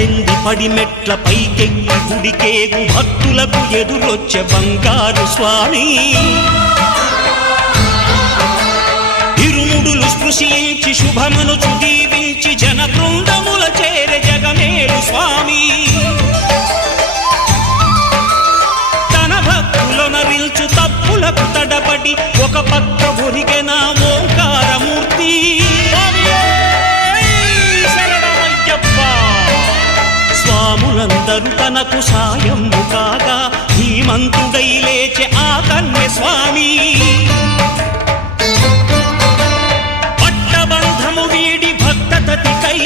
పద్దెంది పడిమెట్ల పైకెక్కి గుడికేగు భక్తులకు ఎదురొచ్చే బంగారు స్వామి ఇరుముడులు స్పృశించి శుభమనుచు దీవించి జన బృందముల చేరే జగమేలు స్వామి తన భక్తులనరిల్చు తప్పులకు తడబడి ఒక పక్క ఒరిగెన ఓంకారమూర్తి స్వాములందరూ తనకు సాయము కాగా ధీమంతుడై లేచే ఆ కన్య స్వామి పట్టబంధము వీడి భక్తతతికై